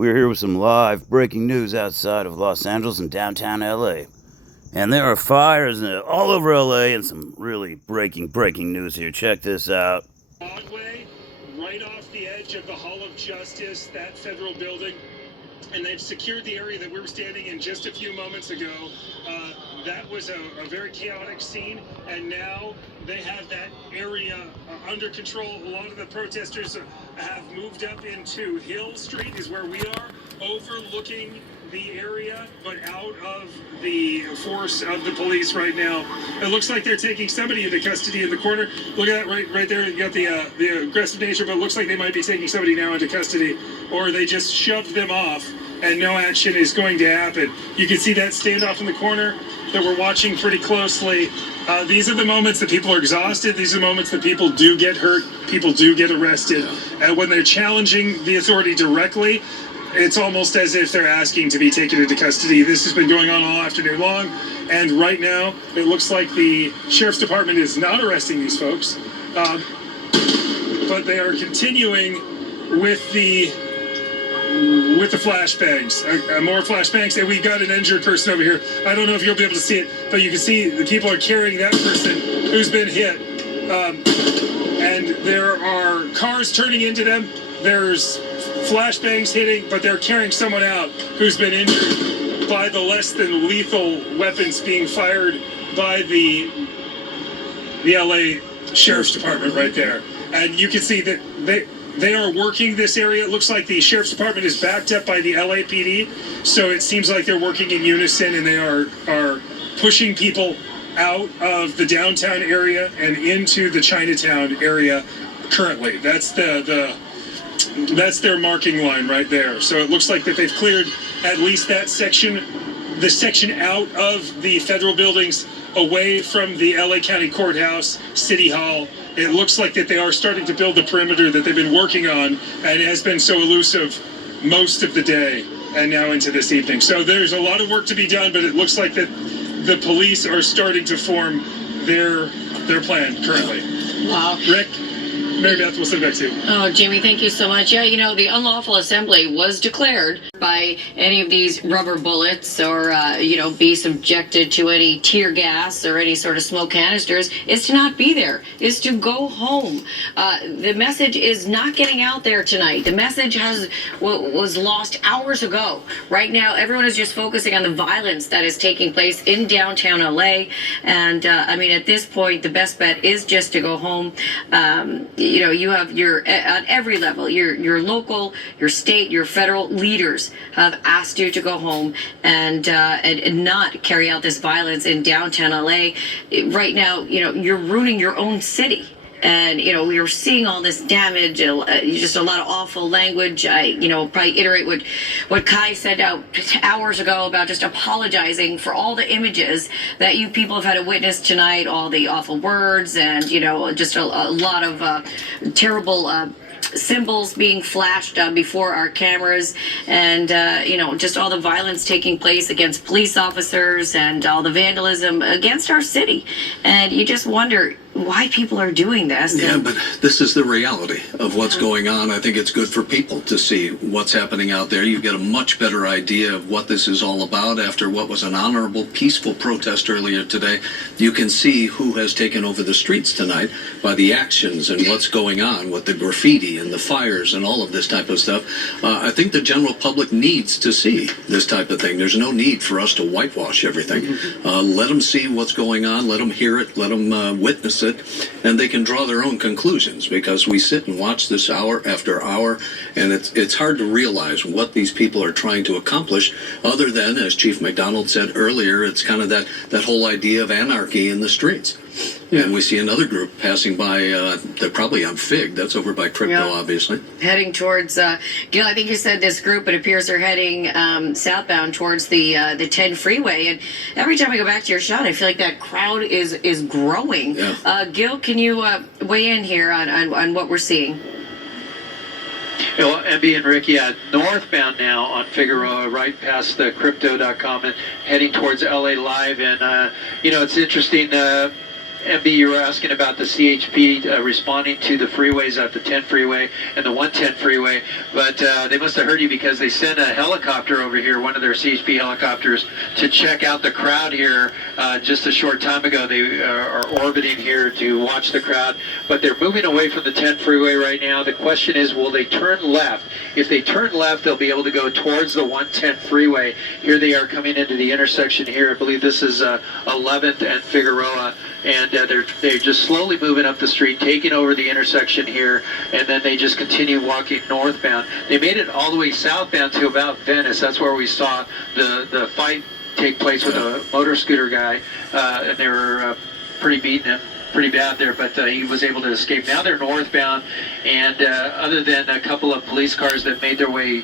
We're here with some live breaking news outside of Los Angeles and downtown LA. And there are fires all over LA and some really breaking news here. Check this out. Broadway, right off the edge of the Hall of Justice, that federal building. And they've secured the area that we were standing in just a few moments ago. That was a very chaotic scene, and now they have that area under control. A lot of the protesters have moved up into Hill Street, is where we are, overlooking the area, but out of the force of the police right now. It looks like they're taking somebody into custody in the corner. Look at that right there. You got the aggressive nature, but it looks like they might be taking somebody now into custody, or they just shoved them off and no action is going to happen. You can see that standoff in the corner that we're watching pretty closely. These are the moments that people are exhausted. These are the moments that people do get hurt, people do get arrested. And when they're challenging the authority directly, it's almost as if they're asking to be taken into custody. This has been going on all afternoon long, and right now it looks like the Sheriff's Department is not arresting these folks, but they are continuing with the flashbangs, more flashbangs, and we've got an injured person over here. I don't know if you'll be able to see it, but you can see the people are carrying that person who's been hit, and there are cars turning into them. There's flashbangs hitting, but they're carrying someone out who's been injured by the less than lethal weapons being fired by the LA Sheriff's Department right there. And you can see that they are working this area. It looks like the Sheriff's Department is backed up by the LAPD, so it seems like they're working in unison, and they are pushing people out of the downtown area and into the Chinatown area currently. That's that's their marking line right there. So it looks like that they've cleared at least that section, the section out of the federal buildings, away from the LA County Courthouse, City Hall. It looks like that they are starting to build the perimeter that they've been working on, and it has been so elusive most of the day and now into this evening. So there's a lot of work to be done, but it looks like that the police are starting to form their plan currently. Wow. Rick, Mary Beth, we'll send it back to you. Oh, Jimmy, thank you so much. Yeah, the unlawful assembly was declared by any of these rubber bullets or, be subjected to any tear gas or any sort of smoke canisters is to not be there, is to go home. The message is not getting out there tonight. The message was lost hours ago. Right now, everyone is just focusing on the violence that is taking place in downtown LA. And, at this point, the best bet is just to go home. You have at every level, your local, your state, your federal leaders have asked you to go home and not carry out this violence in downtown LA. Right now, you're ruining your own city. And, we're seeing all this damage, just a lot of awful language. Probably iterate what Kai said hours ago about just apologizing for all the images that you people have had to witness tonight, all the awful words and, just a lot of terrible symbols being flashed before our cameras, and just all the violence taking place against police officers and all the vandalism against our city. And you just wonder why people are doing this. Yeah, but this is the reality of what's going on. I think it's good for people to see what's happening out there. You get a much better idea of what this is all about after what was an honorable, peaceful protest earlier today. You can see who has taken over the streets tonight by the actions and what's going on with the graffiti and the fires and all of this type of stuff. I think the general public needs to see this type of thing. There's no need for us to whitewash everything. Let them see what's going on. Let them hear it. Let them witness it, and they can draw their own conclusions, because we sit and watch this hour after hour, and it's hard to realize what these people are trying to accomplish, other than, as Chief McDonald said earlier, it's kind of that whole idea of anarchy in the streets. Yeah. And we see another group passing by, they're probably on Fig, that's over by Crypto, obviously. Heading towards, Gil, I think you said this group, it appears they're heading southbound towards the 10 freeway. And every time I go back to your shot, I feel like that crowd is growing. Yeah. Gil, can you weigh in here on what we're seeing? Well, MB and Rick, northbound now on Figueroa, right past the Crypto.com and heading towards LA Live. And, it's interesting. MB, you were asking about the CHP responding to the freeways at the 10 freeway and the 110 freeway, but they must have heard you because they sent a helicopter over here, one of their CHP helicopters, to check out the crowd here just a short time ago. They are orbiting here to watch the crowd, but they're moving away from the 10 freeway right now. The question is, will they turn left? If they turn left, they'll be able to go towards the 110 freeway. Here they are coming into the intersection here. I believe this is 11th and Figueroa. And they're just slowly moving up the street, taking over the intersection here, and then they just continue walking northbound. They made it all the way southbound to about Venice. That's where we saw the fight take place with a motor scooter guy, and they were pretty beating him pretty bad there, but he was able to escape. Now they're northbound, and other than a couple of police cars that made their way